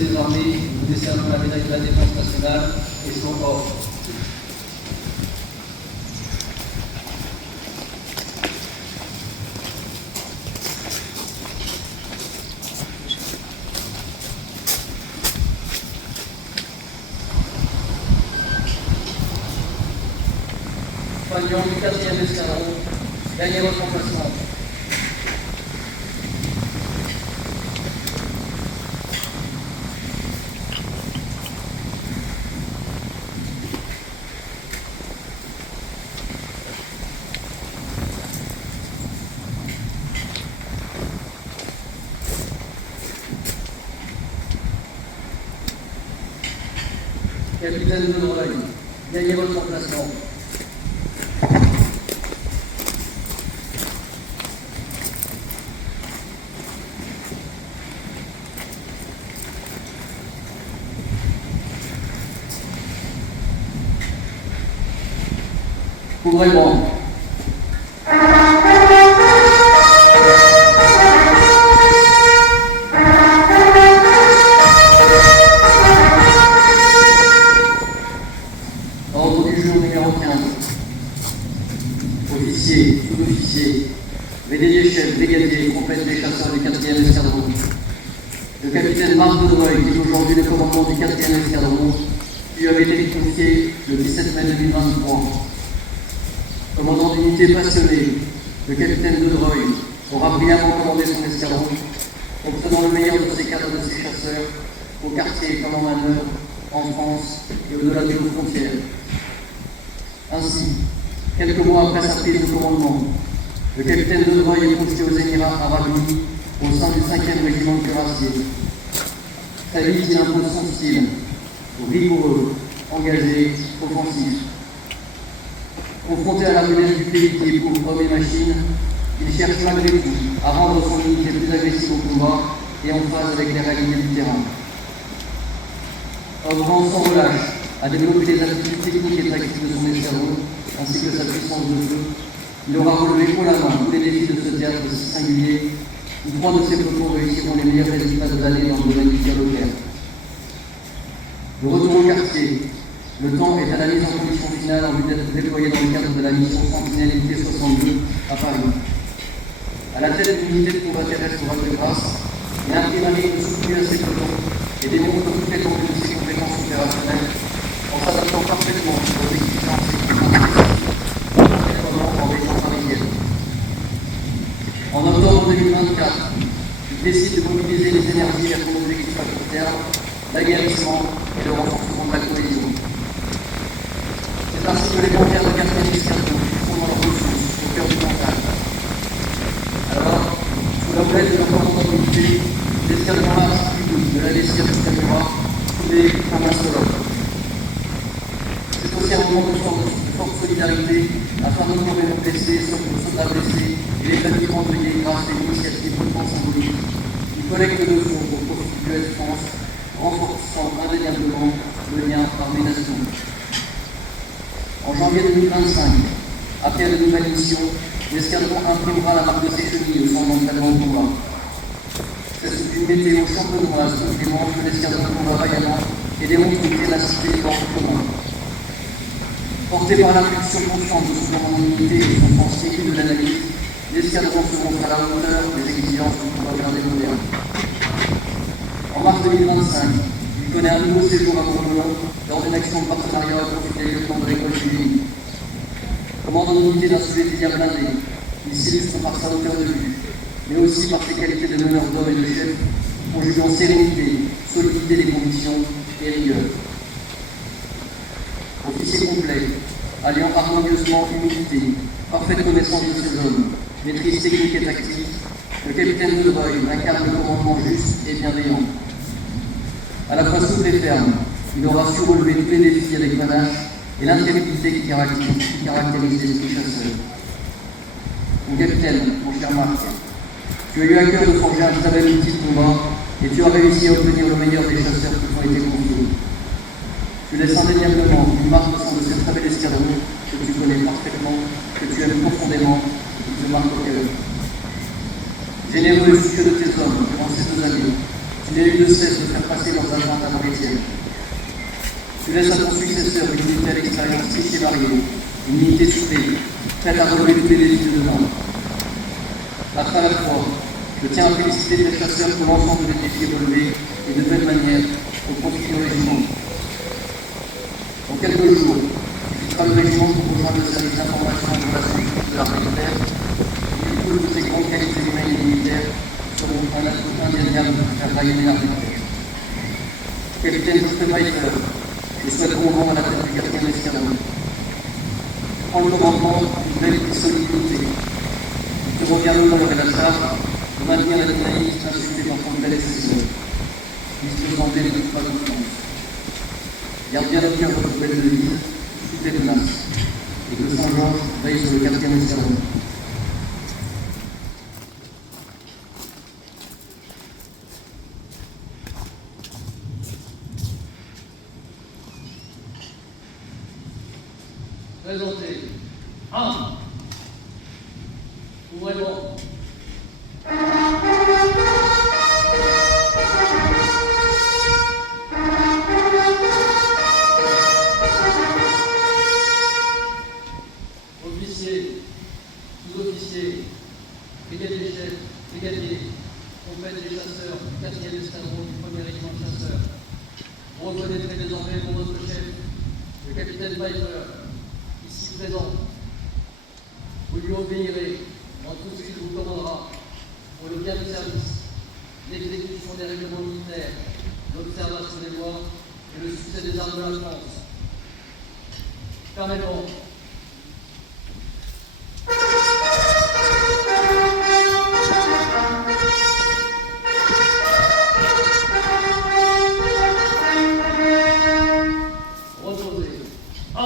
officiers des armées, nous décernons la médaille de la défense nationale et son ordre. Compagnon du 4e escadron, gagnez votre emplacement. Capitaine de Dreuil, gagnez votre emplacement. Couvrez-moi. Ordre du jour numéro 15. Officiers, sous-officiers, brigadiers chefs, brigadiers, complète des chasseurs du 4e escadron. Le capitaine Marc de Dreuil, qui est aujourd'hui le commandant du 4e escadron, lui avait été confié le 17 mai 2023. Commandant d'unité passionné, le capitaine de Dreuil aura brillamment commandé son escadron, obtenant le meilleur de ses cadres et de ses chasseurs, au quartier comme en manœuvre, en France et au-delà de nos frontières. Ainsi, quelques mois après sa prise de commandement, le capitaine de Dreuil est confié aux Émirats Arabes Unis au sein du 5e régiment de cuirassiers. Très vite, il impose son style, rigoureux, engagé, offensif. Confronté à la menace du pays qui éprouve hommes et machines, il cherche malgré tout à rendre son unité plus agressive au combat et en phase avec les réalités du terrain. Œuvrant sans relâche à développer les aptitudes techniques et tactiques de son escadron, ainsi que sa puissance de feu, il aura relevé haut la main tous les défis de ce théâtre si singulier, où 3 de ses pelotons réussiront les meilleurs résultats de l'année dans le domaine du tir de terre. Le retour au quartier. Le temps est à la mise en condition finale en vue d'être déployé dans le cadre de la mission Sentinelle Unité 62 à Paris. À la tête d'une unité de combat terrestre au Val-de-Grâce, il imprime un rythme soutenu à ses pelotons et démontre toute l'étendue de ses compétences opérationnelles en s'adaptant parfaitement aux exigences et en région parisienne. En octobre 2024, il décide de mobiliser les énergies vers son objectif à court terme, l'aguerrissement et le renforcement de la cohésion. C'est ainsi que les pompiers de 4e escadron sont dans leurs ressources au cœur du mental. Alors, sous la houlette de leur commandant d'unité, l'escadron articule de la Dessire du Camura, soudé comme un seul homme. C'est aussi un moment de forte solidarité afin d'honorer nos blessés, nos soldats blessés et les familles endeuillées grâce à une initiative hautement symbolique. Une collecte de fonds pour profit du US France, renforçant indéniablement le lien armée-nation. En janvier 2025, après la nouvelle mission, l'escadron imprimera la marque de ses chevilles au centre d'entraînement de combat. C'est sous une météo champenoise complémente que l'escadron combat vaillamment et démontre une ténacité hors du commun. Porté par l'impulsion constante de son commandant d'unité et son sens aigu de l'analyse, l'escadron se montre à la hauteur des exigences du combat blindé moderne. En mars 2025, il connaît un nouveau séjour à Bourg-Melon lors d'une action de partenariat au profit des lieutenants de l'école civile. Commandant d'unité d'un sous-étudien blindé, il s'illustre par sa hauteur de vue, mais aussi par ses qualités de meneur d'hommes et de chef, conjuguant sérénité, solidité des convictions et rigueur. Officier complet, alliant harmonieusement humilité, parfaite connaissance de ses hommes, maîtrise technique et tactique, le capitaine de Dreuil incarne le commandement juste et bienveillant. À la fois souple et ferme, il aura su relever tous les défis avec panache et l'intégrité qui caractérise l'esprit chasseur. Mon capitaine, mon cher Marc, tu as eu à cœur de forger un très bel outil de combat et tu as réussi à obtenir le meilleur des chasseurs qui t'ont été confiés. Tu laisses indéniablement une marque au sein de ce très bel escadron que tu connais parfaitement, que tu aimes profondément et qui te marque au cœur. Généreux et soucieux de tes hommes durant ces 2 années, Tu n'as eu de cesse de faire passer dans un genre maritime. Tu laisses à ton successeur une unité à l'expérience riche et variée, une unité soudée, prête à relever tous les défis de demain. Après la fois, je tiens à féliciter tes chasseurs pour l'ensemble des défis relevés et de belle manière pour construire le régiment. Dans quelques jours, tu quitteras le régiment pour rejoindre le service d'information et de relations publiques de l'armée de terre, et du coup, toutes tes grandes qualités humaines et militaires seront un atout indéniable pour faire rayonner l'armée de terre. Capitaine Schustermeister, je souhaite bon vent à la tête du 4e escadron. Prends le commandement d'une belle et solide unité. Il te revient l'honneur et la charge de maintenir la dynamique insufflée dans ton bel excesseur. Disposant d'elle de pas confiance. Garde bien au cœur votre belle devise, toutes les menaces, et que Saint-Georges veille sur le 4e escadron. Présentez. 1. Ouvrez-moi. Officiers, sous-officiers, brigadiers-chefs, brigadiers, compagnie des chasseurs du 4e escadron du 1er régiment de chasseurs. Vous reconnaîtrez désormais pour votre chef, le capitaine Pfeiffer, ici présent. Vous lui obéirez en tout ce qu'il vous commandera pour le bien du service, l'exécution des règlements militaires, l'observation des lois et le succès des armes de la France. Fermez-le. Reposez. 1.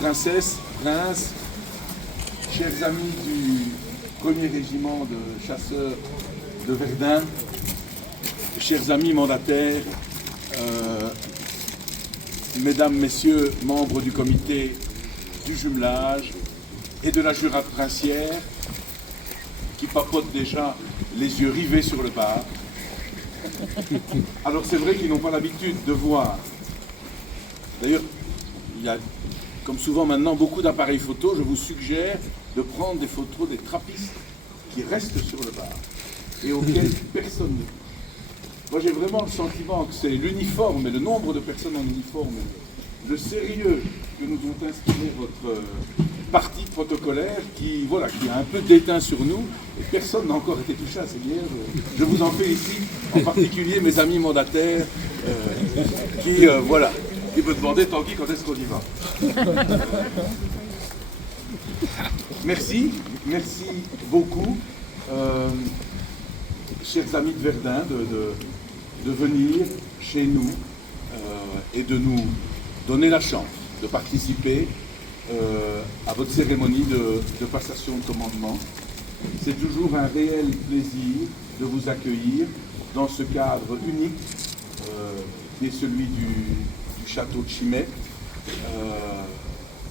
Princesse, prince, chers amis du 1er régiment de chasseurs de Verdun, chers amis mandataires, mesdames, messieurs, membres du comité du jumelage et de la jurade princière, qui papotent déjà les yeux rivés sur le bar. Alors c'est vrai qu'ils n'ont pas l'habitude de voir. D'ailleurs, il y a comme souvent maintenant, beaucoup d'appareils photo, je vous suggère de prendre des photos des trappistes qui restent sur le bar et auxquels personne ne touche. Moi, j'ai vraiment le sentiment que c'est l'uniforme et le nombre de personnes en uniforme, le sérieux que nous ont inspiré votre partie protocolaire qui, voilà, qui a un peu déteint sur nous et personne n'a encore été touché à ces bières. Je vous en félicite, en particulier mes amis mandataires qui, voilà, qui me demandaient, Tanguy, quand est-ce qu'on y va? Merci beaucoup, chers amis de Verdun, de venir chez nous et de nous donner la chance de participer à votre cérémonie de passation de commandement. C'est toujours un réel plaisir de vous accueillir dans ce cadre unique qui est celui du château de Chimay.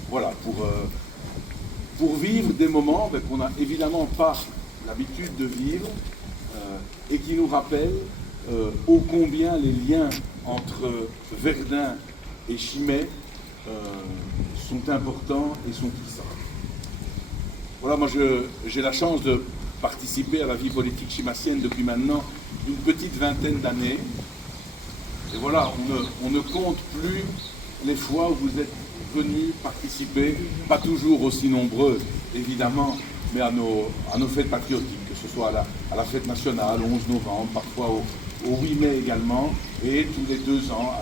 Voilà, pour vivre des moments qu'on n'a évidemment pas l'habitude de vivre et qui nous rappellent ô combien les liens entre Verdun et Chimay sont importants et sont puissants. Voilà, moi j'ai la chance de participer à la vie politique chimassienne depuis maintenant une petite vingtaine d'années. Et voilà, on ne compte plus les fois où vous êtes venus participer, pas toujours aussi nombreux évidemment, mais à nos fêtes patriotiques, que ce soit à la fête nationale, au 11 novembre, parfois au 8 mai également, et tous les 2 ans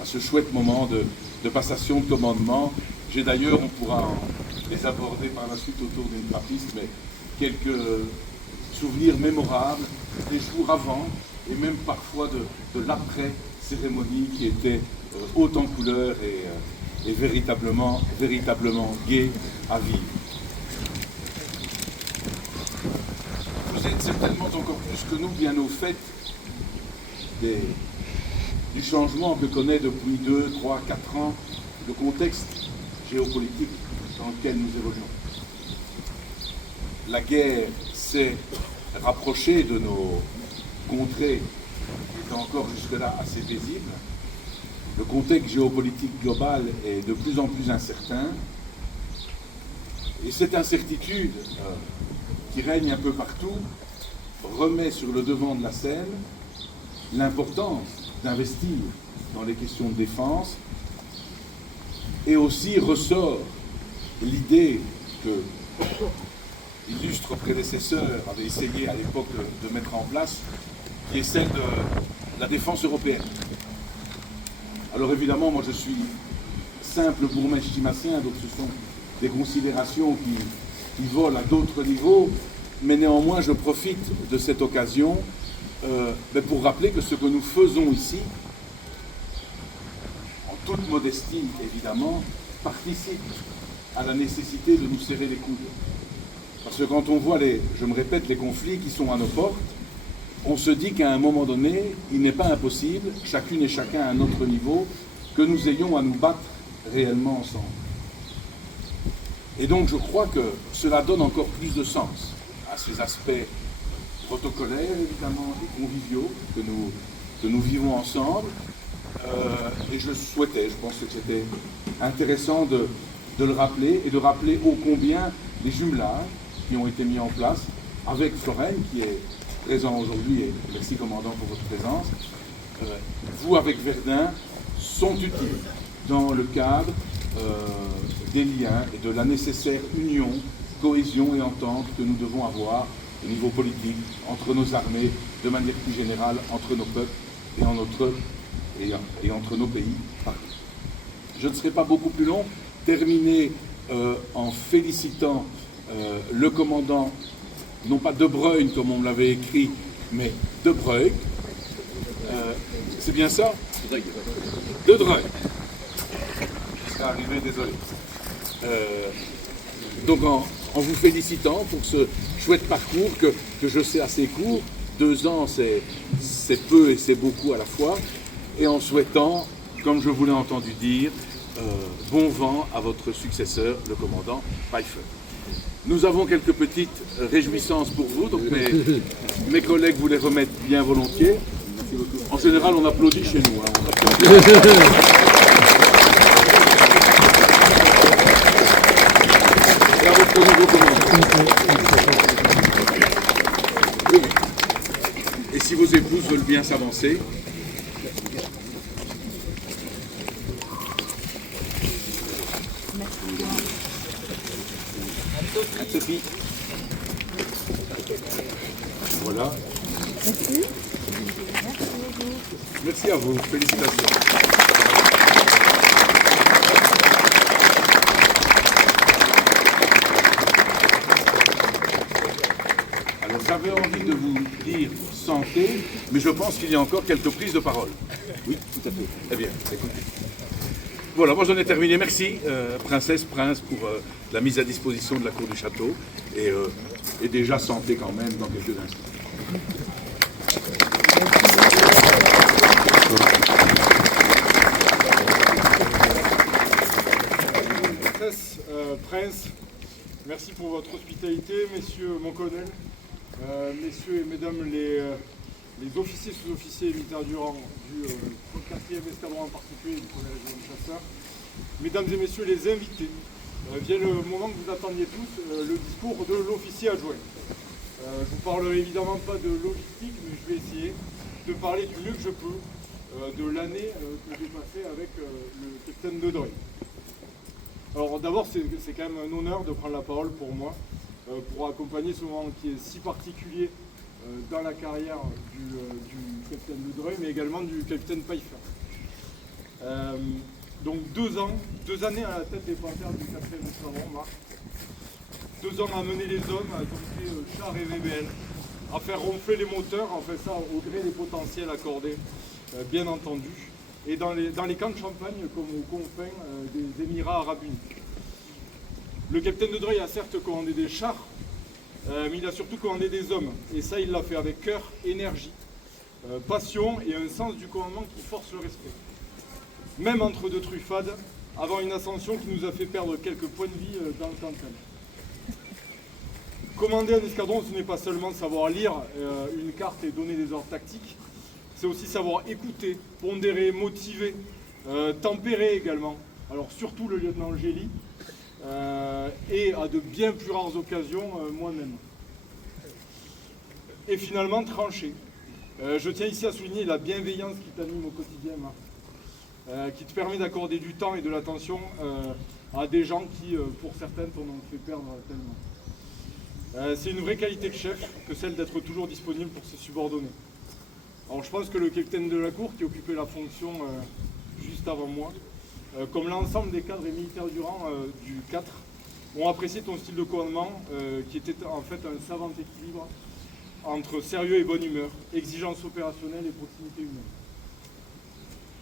à ce chouette moment de passation de commandement. J'ai d'ailleurs, on pourra les aborder par la suite autour d'une trappiste, mais quelques souvenirs mémorables des jours avant et même parfois de l'après-cérémonie qui était haute en couleurs et véritablement gai à vivre. Vous êtes certainement encore plus que nous bien au fait du changement que connaît depuis 2, 3, 4 ans le contexte géopolitique dans lequel nous évoluons. La guerre s'est rapprochée de nos contrées, qui étaient encore jusque-là assez paisibles. Le contexte géopolitique global est de plus en plus incertain. Et cette incertitude qui règne un peu partout remet sur le devant de la scène l'importance d'investir dans les questions de défense et aussi ressort l'idée que l'illustre prédécesseur avait essayé à l'époque de mettre en place, qui est celle de la défense européenne. Alors évidemment, moi je suis simple bourgmestre chimassien, donc ce sont des considérations qui volent à d'autres niveaux, mais néanmoins je profite de cette occasion pour rappeler que ce que nous faisons ici, en toute modestie évidemment, participe à la nécessité de nous serrer les coudes. Parce que quand on voit je me répète, les conflits qui sont à nos portes, on se dit qu'à un moment donné, il n'est pas impossible, chacune et chacun à un autre niveau, que nous ayons à nous battre réellement ensemble. Et donc je crois que cela donne encore plus de sens à ces aspects protocolaires, évidemment, et conviviaux que nous vivons ensemble. Et je pense que c'était intéressant de le rappeler, et de rappeler ô combien les jumelages qui ont été mis en place avec Florène, qui est présent aujourd'hui, et merci commandant pour votre présence, vous avec Verdun, sont utiles dans le cadre des liens et de la nécessaire union, cohésion et entente que nous devons avoir au niveau politique, entre nos armées, de manière plus générale, entre nos peuples et entre nos pays. Je ne serai pas beaucoup plus long, terminer en félicitant le commandant, non pas De Bruyne comme on me l'avait écrit, mais De Bruyne. C'est bien ça? De Dreuil. Je serais arrivé, désolé. Donc en vous félicitant pour ce chouette parcours que je sais assez court, 2 ans c'est peu et c'est beaucoup à la fois, et en souhaitant, comme je vous l'ai entendu dire, bon vent à votre successeur, le commandant Pfeiffer. Nous avons quelques petites réjouissances pour vous, donc mes collègues vous les remettent bien volontiers. En général, on applaudit chez nous. Hein, peuvent bien s'avancer. Sophie. Voilà. Merci. Merci à vous. Félicitations. Alors j'avais envie de vous dire santé, mais je pense qu'il y a encore quelques prises de parole. Oui, tout à fait. Très bien, écoutez. Voilà, moi j'en ai terminé. Merci, princesse, prince, pour la mise à disposition de la cour du château. Et déjà santé quand même dans quelques instants. Princesse, prince, merci pour votre hospitalité, messieurs mon colonel, messieurs et mesdames les officiers, sous-officiers et militaires du rang du 4e escadron en particulier du colonel de chasseurs, mesdames et messieurs les invités, vient le moment que vous attendiez tous, le discours de l'officier adjoint. Je ne vous parlerai évidemment pas de logistique, mais je vais essayer de parler du mieux que je peux de l'année que j'ai passée avec le capitaine de Dreux. Alors d'abord, c'est quand même un honneur de prendre la parole pour moi, pour accompagner ce moment qui est si particulier dans la carrière du capitaine de Dreux, mais également du capitaine Pfeiffer. Donc 2 années à la tête des Panthères du 4e escadron, Marc. 2 ans à mener les hommes, à compter chars et VBL, à faire ronfler les moteurs, en fait ça au gré des potentiels accordés, bien entendu, et dans les camps de Champagne comme aux confins des Émirats Arabes Unis. Le capitaine de Dreux a certes commandé des chars, mais il a surtout commandé des hommes, et ça il l'a fait avec cœur, énergie, passion et un sens du commandement qui force le respect. Même entre deux truffades, avant une ascension qui nous a fait perdre quelques points de vie dans le Cantal. Commander un escadron, ce n'est pas seulement savoir lire une carte et donner des ordres tactiques, c'est aussi savoir écouter, pondérer, motiver, tempérer également. Alors surtout le lieutenant Gély, et à de bien plus rares occasions moi-même. Et finalement trancher. Je tiens ici à souligner la bienveillance qui t'anime au quotidien, Marc, qui te permet d'accorder du temps et de l'attention à des gens qui, pour certains, t'en ont fait perdre tellement. C'est une vraie qualité de chef que celle d'être toujours disponible pour ses subordonnés. Alors je pense que le capitaine de la cour, qui occupait la fonction juste avant moi, comme l'ensemble des cadres et militaires du rang du 4, ont apprécié ton style de commandement, qui était en fait un savant équilibre entre sérieux et bonne humeur, exigence opérationnelle et proximité humaine.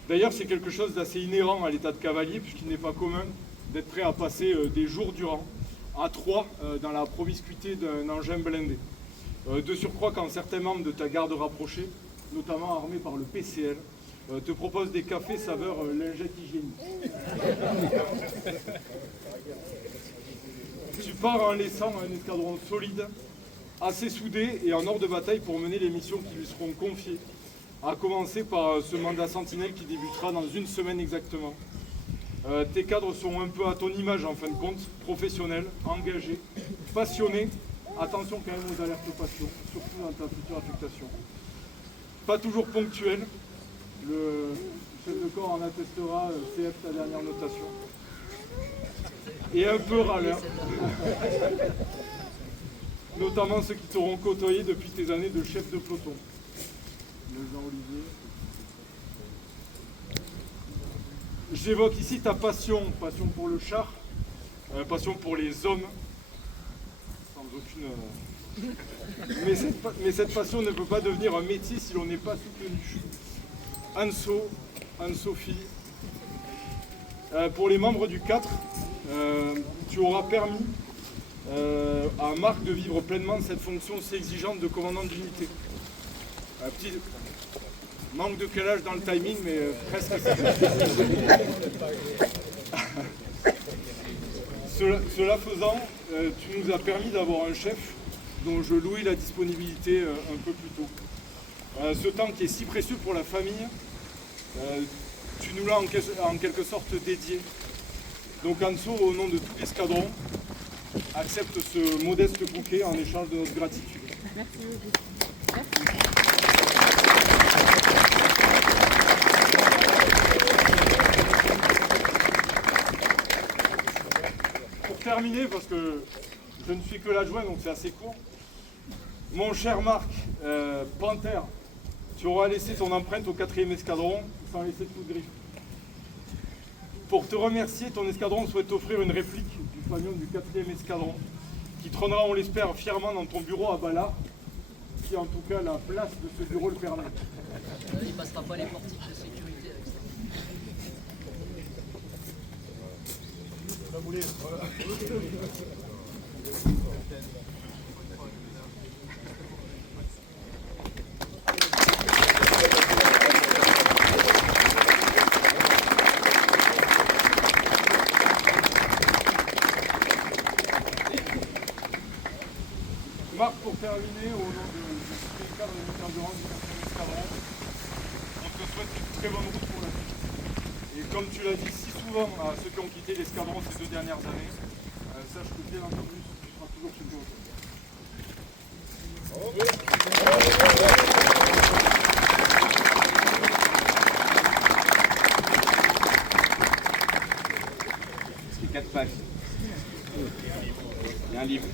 D'ailleurs, c'est quelque chose d'assez inhérent à l'état de cavalier, puisqu'il n'est pas commun d'être prêt à passer des jours durant à 3 dans la promiscuité d'un engin blindé. De surcroît, quand certains membres de ta garde rapprochée, notamment armés par le PCL, te proposent des cafés saveur lingette hygiénique. Tu pars en laissant un escadron solide, assez soudé et en ordre de bataille pour mener les missions qui lui seront confiées, à commencer par ce mandat sentinelle qui débutera dans 1 semaine exactement. Tes cadres sont un peu à ton image en fin de compte, professionnels, engagés, passionnés. Attention quand même aux alertes passion, surtout dans ta future affectation. Pas toujours ponctuel, le chef de corps en attestera, CF ta dernière notation. Et un peu râleur. Notamment ceux qui t'auront côtoyé depuis tes années de chef de peloton. Le Jean-Olivier. J'évoque ici ta passion pour le char, passion pour les hommes, sans aucune... Mais cette passion ne peut pas devenir un métier si l'on n'est pas soutenu. Anne-Sophie, pour les membres du 4, tu auras permis à Marc de vivre pleinement cette fonction si exigeante de commandant d'unité. Un petit manque de calage dans le timing, mais presque. Cela faisant, tu nous as permis d'avoir un chef dont je louis la disponibilité un peu plus tôt. Ce temps qui est si précieux pour la famille, tu nous l'as en quelque sorte dédié. Donc Anso, au nom de tout l'escadron, accepte ce modeste bouquet en échange de notre gratitude. Merci beaucoup. Merci. Pour terminer, parce que je ne suis que l'adjoint, donc c'est assez court. Mon cher Marc, Panthère, tu auras laissé ton empreinte au 4e escadron sans laisser de coup de griffe. Pour te remercier, ton escadron souhaite offrir une réplique du pavillon du 4e escadron qui trônera, on l'espère, fièrement dans ton bureau à Bala, si en tout cas la place de ce bureau le permet. Il ne passera pas les portiques de sécurité avec ça. Marc, pour terminer, au nom du cadre de carburant du 4e escadron, on te souhaite une très bonne route pour la suite. Et comme tu l'as dit si souvent à ceux qui ont quitté l'escadron ces 2 dernières années, sache que bien entendu, tu seras toujours chez toi. C'est 4 pages. Et un livre.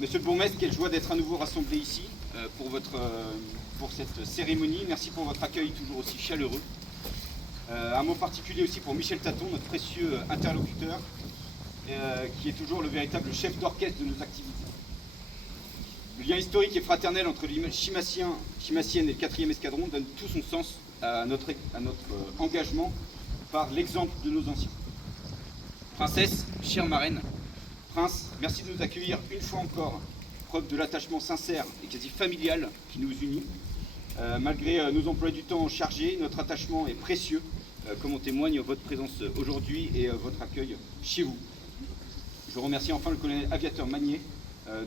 Monsieur le bourgmestre, quelle joie d'être à nouveau rassemblé ici pour cette cérémonie. Merci pour votre accueil toujours aussi chaleureux. Un mot particulier aussi pour Michel Taton, notre précieux interlocuteur, qui est toujours le véritable chef d'orchestre de nos activités. Le lien historique et fraternel entre les chimassiennes et le 4e escadron donne tout son sens à notre engagement par l'exemple de nos anciens. Princesse, chère marraine, Prince, merci de nous accueillir une fois encore, preuve de l'attachement sincère et quasi familial qui nous unit. Malgré nos emplois du temps chargés, notre attachement est précieux, comme en témoigne votre présence aujourd'hui et votre accueil chez vous. Je remercie enfin le colonel aviateur Magnier,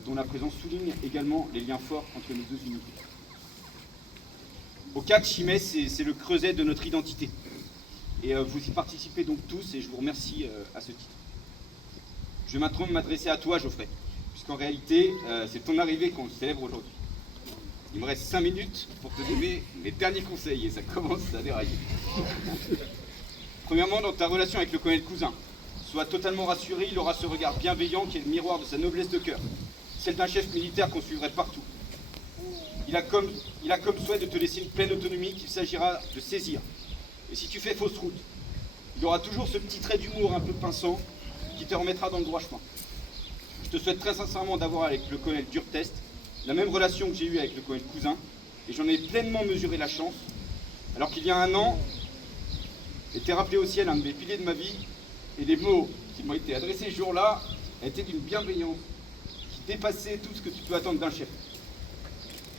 dont la présence souligne également les liens forts entre nos 2 unités. Au CAC, Chimay, c'est le creuset de notre identité. Et vous y participez donc tous, et je vous remercie à ce titre. Je vais maintenant m'adresser à toi, Geoffrey, puisqu'en réalité, c'est ton arrivée qu'on célèbre aujourd'hui. Il me reste 5 minutes pour te donner mes derniers conseils, et ça commence à dérailler. Premièrement, dans ta relation avec le colonel Cousin, sois totalement rassuré, il aura ce regard bienveillant qui est le miroir de sa noblesse de cœur, celle d'un chef militaire qu'on suivrait partout. Il a comme souhait de te laisser une pleine autonomie qu'il s'agira de saisir. Et si tu fais fausse route, il aura toujours ce petit trait d'humour un peu pinçant qui te remettra dans le droit chemin. Je te souhaite très sincèrement d'avoir avec le colonel Durtest la même relation que j'ai eue avec le colonel Cousin, et j'en ai pleinement mesuré la chance, alors qu'il y a 1 an, était rappelé au ciel un de mes piliers de ma vie, et les mots qui m'ont été adressés ce jour-là étaient d'une bienveillance qui dépassait tout ce que tu peux attendre d'un chef.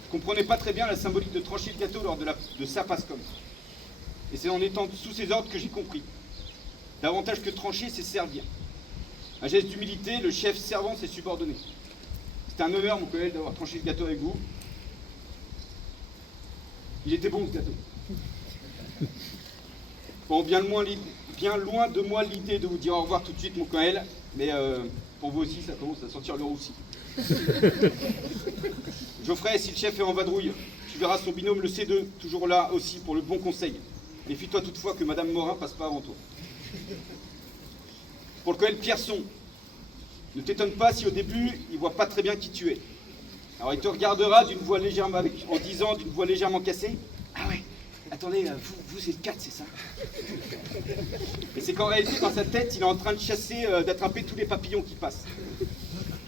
Je ne comprenais pas très bien la symbolique de trancher le gâteau lors de sa passe-com. Et c'est en étant sous ses ordres que j'ai compris. Davantage que trancher, c'est servir. Un geste d'humilité, le chef servant ses subordonnés. C'était un honneur, mon collègue, d'avoir tranché le gâteau avec vous. Il était bon, ce gâteau. Bon, bien loin de moi l'idée de vous dire au revoir tout de suite, mon collègue, mais pour vous aussi, ça commence à sentir le roussi. Geoffrey, si le chef est en vadrouille, tu verras son binôme le C2, toujours là aussi pour le bon conseil. Méfie-toi toutefois que Madame Morin passe pas avant toi. Pour le colonel Pierson, ne t'étonne pas si au début, il voit pas très bien qui tu es. Alors il te regardera d'une voix légèrement en disant d'une voix légèrement cassée, « Ah ouais, attendez, vous c'est le 4, c'est ça ?» Et c'est qu'en réalité, dans sa tête, il est en train de chasser, d'attraper tous les papillons qui passent.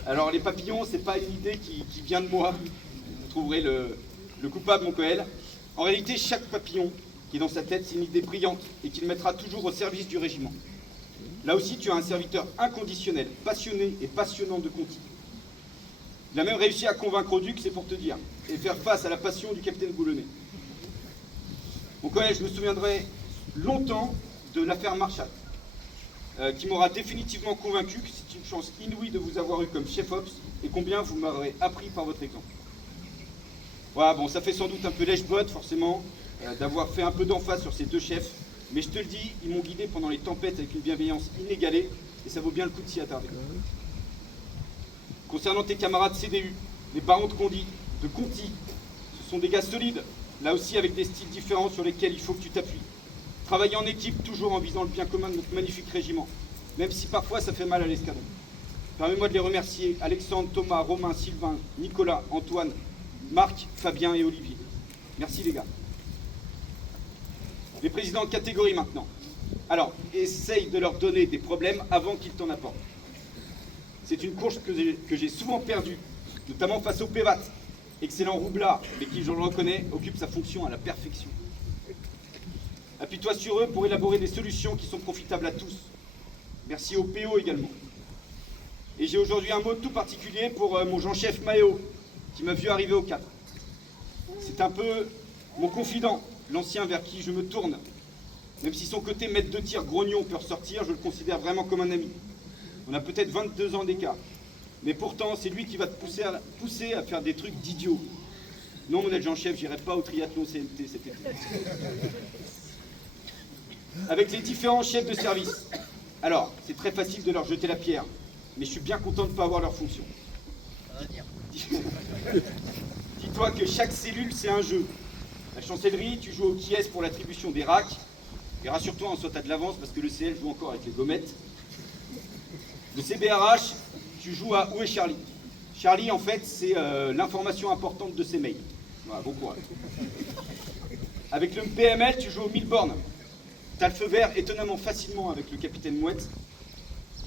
Alors les papillons, c'est pas une idée qui vient de moi. Vous trouverez le coupable, mon colonel. En réalité, chaque papillon qui est dans sa tête, c'est une idée brillante et qu'il mettra toujours au service du régiment. Là aussi, tu as un serviteur inconditionnel, passionné et passionnant de Conti. Il a même réussi à convaincre Auduc, c'est pour te dire, et faire face à la passion du capitaine Boulonnais. Mon collègue, je me souviendrai longtemps de l'affaire Marchal, qui m'aura définitivement convaincu que c'est une chance inouïe de vous avoir eu comme chef-ops et combien vous m'aurez appris par votre exemple. Voilà, bon, ça fait sans doute un peu lèche-botte, forcément, d'avoir fait un peu d'emphase sur ces 2 chefs, Mais je te le dis, ils m'ont guidé pendant les tempêtes avec une bienveillance inégalée, et ça vaut bien le coup de s'y attarder. Concernant tes camarades CDU, les barons de Conti, ce sont des gars solides, là aussi avec des styles différents sur lesquels il faut que tu t'appuies. Travailler en équipe, toujours en visant le bien commun de notre magnifique régiment, même si parfois ça fait mal à l'escadron. Permets-moi de les remercier, Alexandre, Thomas, Romain, Sylvain, Nicolas, Antoine, Marc, Fabien et Olivier. Merci les gars. Les présidents de catégorie maintenant. Alors, essaye de leur donner des problèmes avant qu'ils t'en apportent. C'est une course que j'ai souvent perdue, notamment face au Pévat, excellent roublard, mais qui, je le reconnais, occupe sa fonction à la perfection. Appuie-toi sur eux pour élaborer des solutions qui sont profitables à tous. Merci au PO également. Et j'ai aujourd'hui un mot tout particulier pour mon Jean-Chef Maéo, qui m'a vu arriver au 4. C'est un peu mon confident, l'ancien vers qui je me tourne. Même si son côté maître de tir grognon peut ressortir, je le considère vraiment comme un ami. On a peut-être 22 ans d'écart. Mais pourtant, c'est lui qui va te pousser à faire des trucs d'idiots. Non, mon adjudant-chef, j'irai pas au triathlon CNT cet été. Avec les différents chefs de service. Alors, c'est très facile de leur jeter la pierre, mais je suis bien content de ne pas avoir leur fonction. Dis-toi que chaque cellule, c'est un jeu. La chancellerie, tu joues au qui est pour l'attribution des racks. Et rassure-toi, en soit t'as de l'avance parce que le CL joue encore avec les gommettes. Le CBRH, tu joues à Où est Charlie? Charlie, en fait, c'est l'information importante de ses mails. Voilà, bon courage. Avec le PML, tu joues au 1000 bornes. T'as le feu vert étonnamment facilement avec le capitaine Mouette.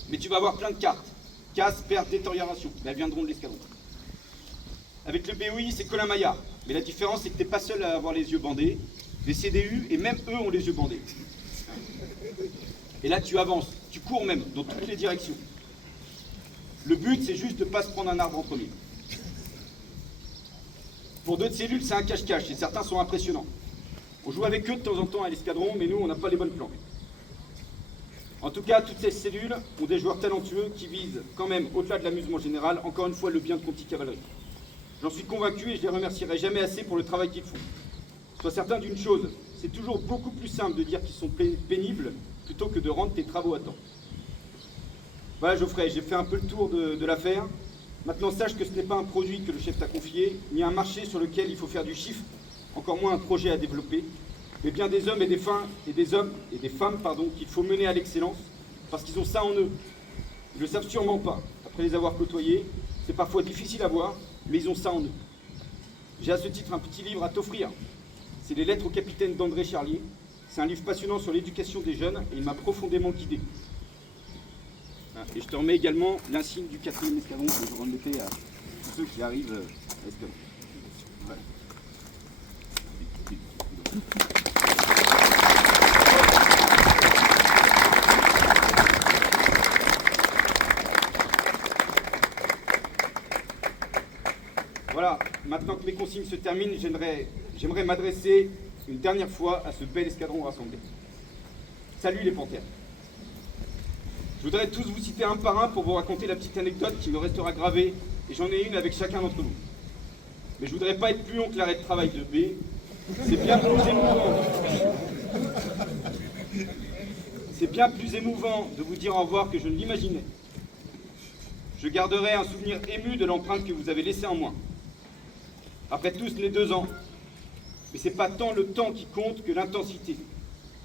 Mais tu vas avoir plein de cartes. Casse, perte, détérioration. Mais elles viendront de l'escadron. Avec le BOI, c'est Colin Maillard. Mais la différence, c'est que t'es pas seul à avoir les yeux bandés. Les CDU, et même eux, ont les yeux bandés. Et là, tu avances. Tu cours même, dans toutes les directions. Le but, c'est juste de ne pas se prendre un arbre en premier. Pour d'autres cellules, c'est un cache-cache, et certains sont impressionnants. On joue avec eux de temps en temps à l'escadron, mais nous, on n'a pas les bonnes planques. En tout cas, toutes ces cellules ont des joueurs talentueux qui visent quand même, au-delà de l'amusement général, encore une fois, le bien de Conti Cavalerie. J'en suis convaincu et je les remercierai jamais assez pour le travail qu'ils font. Sois certain d'une chose, c'est toujours beaucoup plus simple de dire qu'ils sont pénibles plutôt que de rendre tes travaux à temps. Voilà Geoffrey, j'ai fait un peu le tour de l'affaire. Maintenant sache que ce n'est pas un produit que le chef t'a confié, ni un marché sur lequel il faut faire du chiffre, encore moins un projet à développer, mais bien des hommes et des femmes qu'il faut mener à l'excellence, parce qu'ils ont ça en eux. Ils ne le savent sûrement pas, après les avoir côtoyés, c'est parfois difficile à voir, mais ils ont ça en eux. J'ai à ce titre un petit livre à t'offrir. C'est les lettres au capitaine d'André Charlier. C'est un livre passionnant sur l'éducation des jeunes et il m'a profondément guidé. Et je te remets également l'insigne du 4e escadron que je remettais à tous ceux qui arrivent à l'escadron. Voilà. Voilà, maintenant que mes consignes se terminent, j'aimerais m'adresser une dernière fois à ce bel escadron rassemblé. Salut les panthères. Je voudrais tous vous citer un par un pour vous raconter la petite anecdote qui me restera gravée, et j'en ai une avec chacun d'entre vous. Mais je voudrais pas être plus long que l'arrêt de travail de B. C'est bien plus émouvant. C'est bien plus émouvant de vous dire au revoir que je ne l'imaginais. Je garderai un souvenir ému de l'empreinte que vous avez laissée en moi. Après tout, ce n'est 2 ans. Mais c'est pas tant le temps qui compte que l'intensité.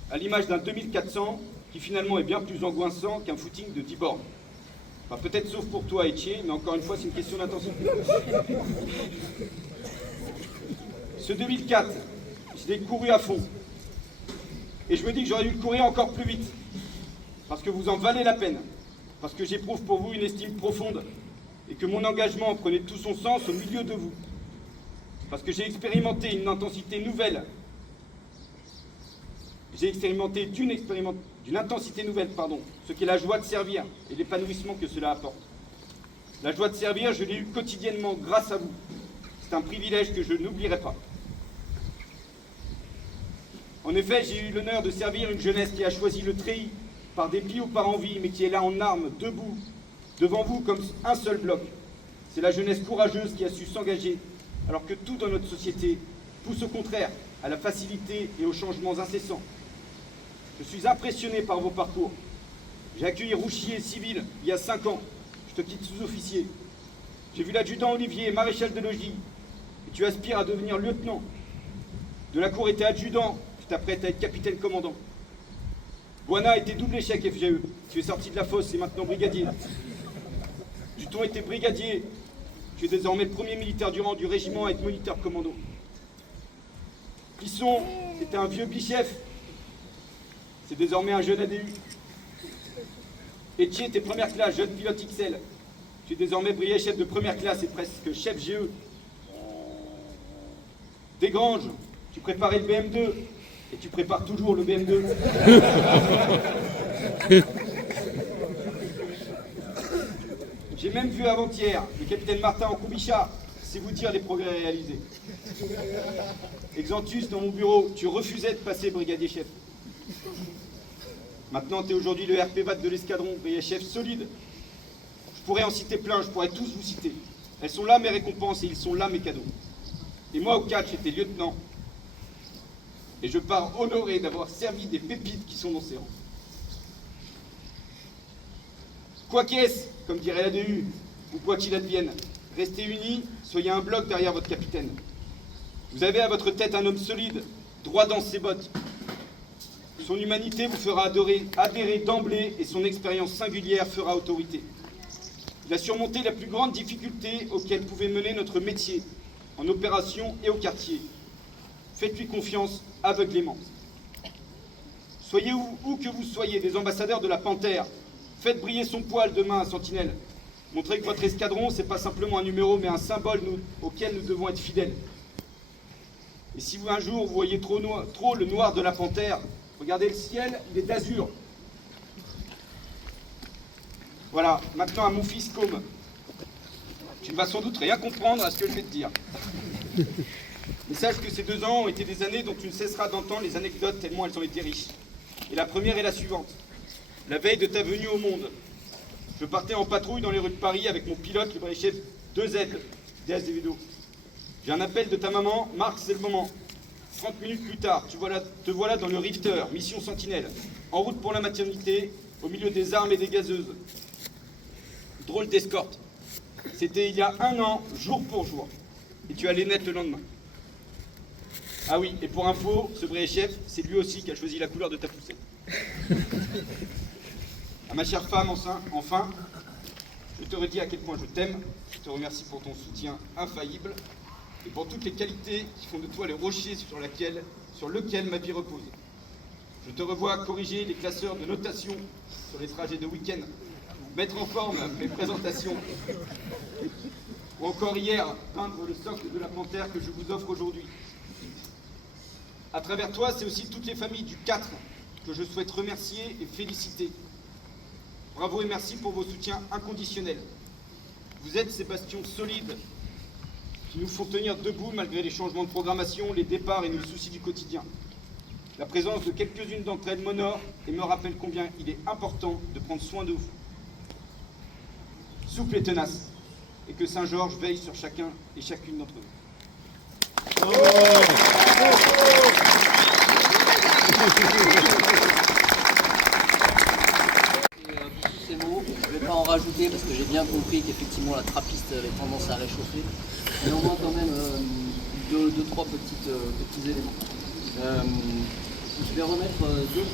À l'image d'un 2400 qui finalement est bien plus angoissant qu'un footing de 10 bornes. Enfin, peut-être sauf pour toi, Etier, mais encore une fois, c'est une question d'intensité. Ce 2004, je l'ai couru à fond. Et je me dis que j'aurais dû le courir encore plus vite. Parce que vous en valez la peine. Parce que j'éprouve pour vous une estime profonde. Et que mon engagement prenait tout son sens au milieu de vous. Parce que j'ai expérimenté une intensité nouvelle. J'ai expérimenté d'une intensité nouvelle, ce qu'est la joie de servir et l'épanouissement que cela apporte. La joie de servir, je l'ai eue quotidiennement grâce à vous. C'est un privilège que je n'oublierai pas. En effet, j'ai eu l'honneur de servir une jeunesse qui a choisi le treillis, par dépit ou par envie, mais qui est là en armes, debout, devant vous comme un seul bloc. C'est la jeunesse courageuse qui a su s'engager, alors que tout dans notre société pousse au contraire à la facilité et aux changements incessants. Je suis impressionné par vos parcours. J'ai accueilli Rouchier civil il y a 5 ans. Je te quitte sous-officier. J'ai vu l'adjudant Olivier, maréchal de logis. Et tu aspires à devenir lieutenant. De la cour était adjudant. Tu t'apprêtes à être capitaine commandant. Boana était double échec FGE. Tu es sorti de la fosse et maintenant brigadier. Duton était brigadier. Tu es désormais le premier militaire du rang du régiment à être moniteur commando. Clisson, c'était un vieux bichef. C'est désormais un jeune ADU. Etier était première classe, jeune pilote XL. Tu es désormais brigadier chef de première classe et presque chef GE. Desgranges, tu préparais le BM2 et tu prépares toujours le BM2. J'ai même vu avant-hier le capitaine Martin en Kubicha. C'est vous dire les progrès réalisés. Exantus, dans mon bureau, tu refusais de passer brigadier chef. Maintenant, tu es aujourd'hui le RP-VAT de l'escadron, brigadier chef solide. Je pourrais en citer plein, je pourrais tous vous citer. Elles sont là mes récompenses et ils sont là mes cadeaux. Et moi, au catch, j'étais lieutenant. Et je pars honoré d'avoir servi des pépites qui sont dans ces rangs. Quoi qu'est-ce, comme dirait l'ADU, ou quoi qu'il advienne, restez unis, soyez un bloc derrière votre capitaine. Vous avez à votre tête un homme solide, droit dans ses bottes. Son humanité vous fera adhérer d'emblée et son expérience singulière fera autorité. Il a surmonté la plus grande difficulté auquel pouvait mener notre métier, en opération et au quartier. Faites-lui confiance aveuglément. Soyez où que vous soyez, des ambassadeurs de la Panthère. Faites briller son poil demain à Sentinelle. Montrez que votre escadron, c'est pas simplement un numéro, mais un symbole auquel nous devons être fidèles. Et si un jour vous voyez trop le noir de la Panthère, regardez le ciel, il est d'azur. Voilà, maintenant à mon fils Com. Tu ne vas sans doute rien comprendre à ce que je vais te dire. Mais sache que ces 2 ans ont été des années dont tu ne cesseras d'entendre les anecdotes tellement elles ont été riches. Et la première est la suivante. La veille de ta venue au monde, je partais en patrouille dans les rues de Paris avec mon pilote, le brigadier chef 2Z, d'Azevedo. J'ai un appel de ta maman, Marc, c'est le moment. 30 minutes plus tard, te voilà dans le Rifter, mission Sentinelle, en route pour la maternité, au milieu des armes et des gazeuses. Drôle d'escorte. C'était il y a 1 an, jour pour jour. Et tu allais net le lendemain. Ah oui, et pour info, ce brigadier chef, c'est lui aussi qui a choisi la couleur de ta poussette. À ma chère femme, enfin, je te redis à quel point je t'aime. Je te remercie pour ton soutien infaillible et pour toutes les qualités qui font de toi le rocher sur lequel ma vie repose. Je te revois corriger les classeurs de notation sur les trajets de week-end, mettre en forme mes présentations, ou encore hier, peindre le socle de la Panthère que je vous offre aujourd'hui. À travers toi, c'est aussi toutes les familles du 4 que je souhaite remercier et féliciter. Bravo et merci pour vos soutiens inconditionnels. Vous êtes ces bastions solides qui nous font tenir debout malgré les changements de programmation, les départs et nos soucis du quotidien. La présence de quelques-unes d'entre elles m'honore et me rappelle combien il est important de prendre soin de vous. Souple et tenace, et que Saint-Georges veille sur chacun et chacune d'entre vous. Ces mots, je ne vais pas en rajouter parce que j'ai bien compris qu'effectivement la trappiste avait tendance à réchauffer. Néanmoins quand même 2-3 petits éléments. Je vais remettre deux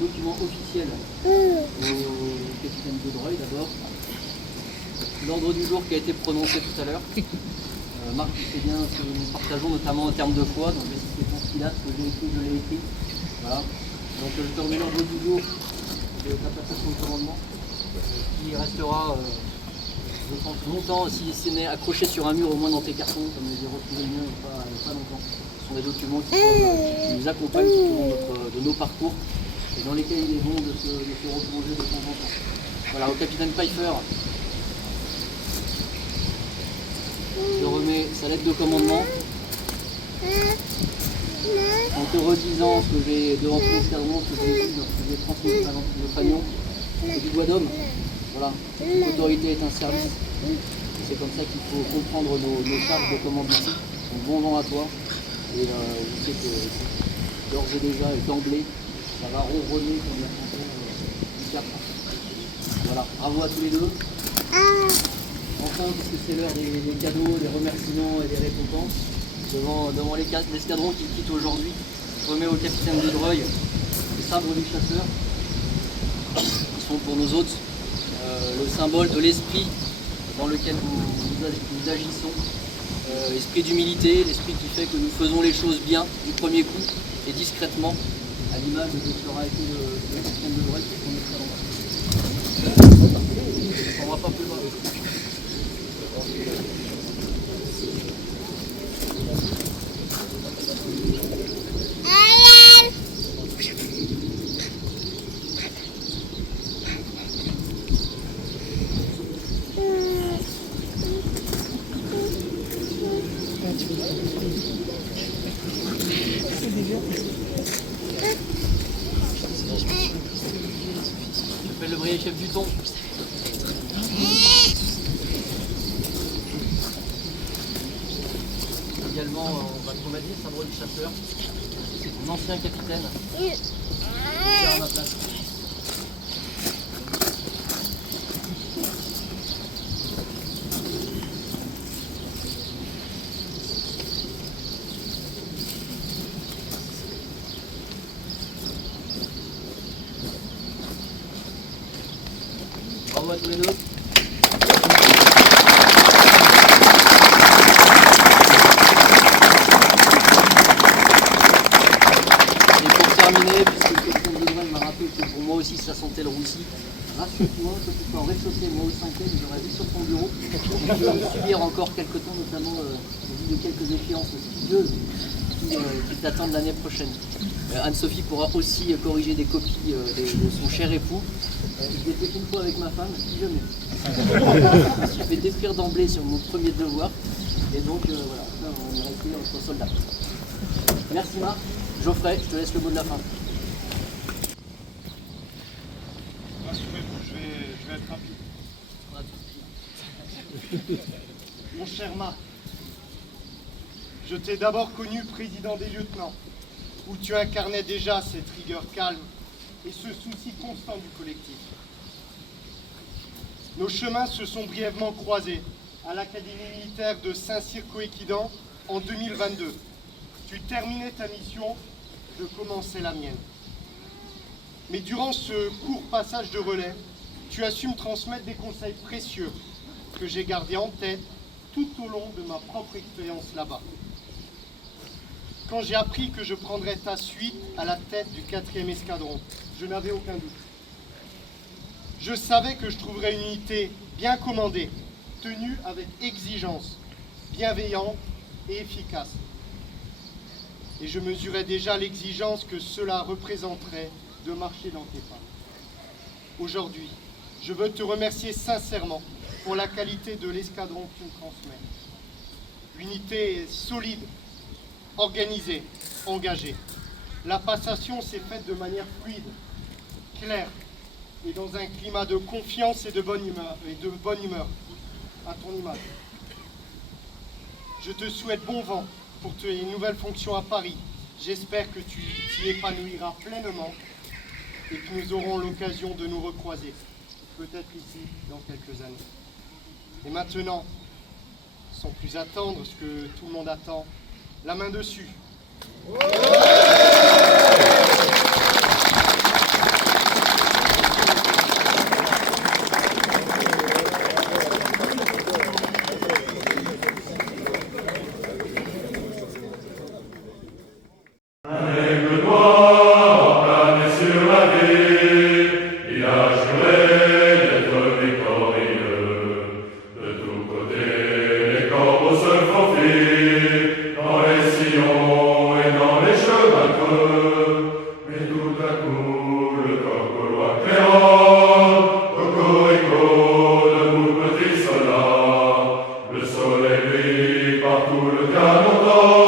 documents officiels au capitaine de Dreuil d'abord. L'ordre du jour qui a été prononcé tout à l'heure. Marc, tu sais bien ce que nous partageons notamment en termes de foi, donc c'est pour ce qu'il a, ce que j'ai écrit, je l'ai écrit. Voilà. Donc je te remets l'ordre du jour de ta passation de commandement, qui restera, je pense, longtemps, si ce n'est accroché sur un mur au moins dans tes cartons, comme les ai retrouvés le mien pas longtemps. Ce sont des documents qui nous accompagnent tout au long de nos parcours et dans lesquels il est bon de se replonger de temps en temps. Voilà, au capitaine Pfeiffer, je remets sa lettre de commandement en te redisant ce que j'ai devant tous l'escadron, ce que j'ai vu, ce que j'ai transmis à le fanion, c'est du bois d'homme. Voilà, l'autorité est un service. C'est comme ça qu'il faut comprendre nos charges de commandement. Donc bon vent à toi. Et je sais que d'ores et déjà et d'emblée, ça va ronronner comme la chanson du Cap. Voilà, bravo à tous les deux. Enfin, parce que c'est l'heure des cadeaux, des remerciements et des récompenses. Devant l'escadron qui quitte aujourd'hui, je remets au capitaine de Dreuil les sabres du chasseur, qui sont pour nous autres le symbole de l'esprit dans lequel nous agissons. L'esprit d'humilité, l'esprit qui fait que nous faisons les choses bien du premier coup et discrètement, à l'image de ce qu'aura été le capitaine de Dreuil qui est son excellent. On ne va pas plus loin. J'appelle le brigadier chef du ton. Également, on m'a dit, sabre du chasseur. C'est mon ancien capitaine. À ma place. Bravo à tous les deux. Terminé, puisque le capitaine de Dreuil m'a rappelé que pour moi aussi ça sentait le roussi. Rassure-toi, que tu sois en rez-de-chaussée, moi au 5e, j'aurais vu sur ton bureau. Je vais subir encore quelques temps, notamment au vu de quelques échéances studieuses qui t'attendent l'année prochaine. Anne-Sophie pourra aussi corriger des copies de son cher époux. Je l'ai fait une fois avec ma femme, si jamais. Je me suis fait détruire d'emblée sur mon premier devoir. Et donc voilà, on est resté entre soldats. Merci Marc. Geoffrey, je te laisse le mot de la fin. Rassurez-vous, je vais être rapide. Mon cher Marc, je t'ai d'abord connu président des lieutenants, où tu incarnais déjà cette rigueur calme et ce souci constant du collectif. Nos chemins se sont brièvement croisés à l'Académie militaire de Saint-Cyr-Coëquidan en 2022. Tu terminais ta mission, je commençais la mienne. Mais durant ce court passage de relais, tu as su me transmettre des conseils précieux que j'ai gardés en tête tout au long de ma propre expérience là-bas. Quand j'ai appris que je prendrais ta suite à la tête du 4e escadron, je n'avais aucun doute. Je savais que je trouverais une unité bien commandée, tenue avec exigence, bienveillante et efficace. Et je mesurais déjà l'exigence que cela représenterait de marcher dans tes pas. Aujourd'hui, je veux te remercier sincèrement pour la qualité de l'escadron que tu me transmets. L'unité est solide, organisée, engagée. La passation s'est faite de manière fluide, claire et dans un climat de confiance et de bonne humeur, à ton image. Je te souhaite bon vent pour tes nouvelles fonctions à Paris. J'espère que tu t'y épanouiras pleinement et que nous aurons l'occasion de nous recroiser, peut-être ici dans quelques années. Et maintenant, sans plus attendre ce que tout le monde attend, la main dessus. Partout le canon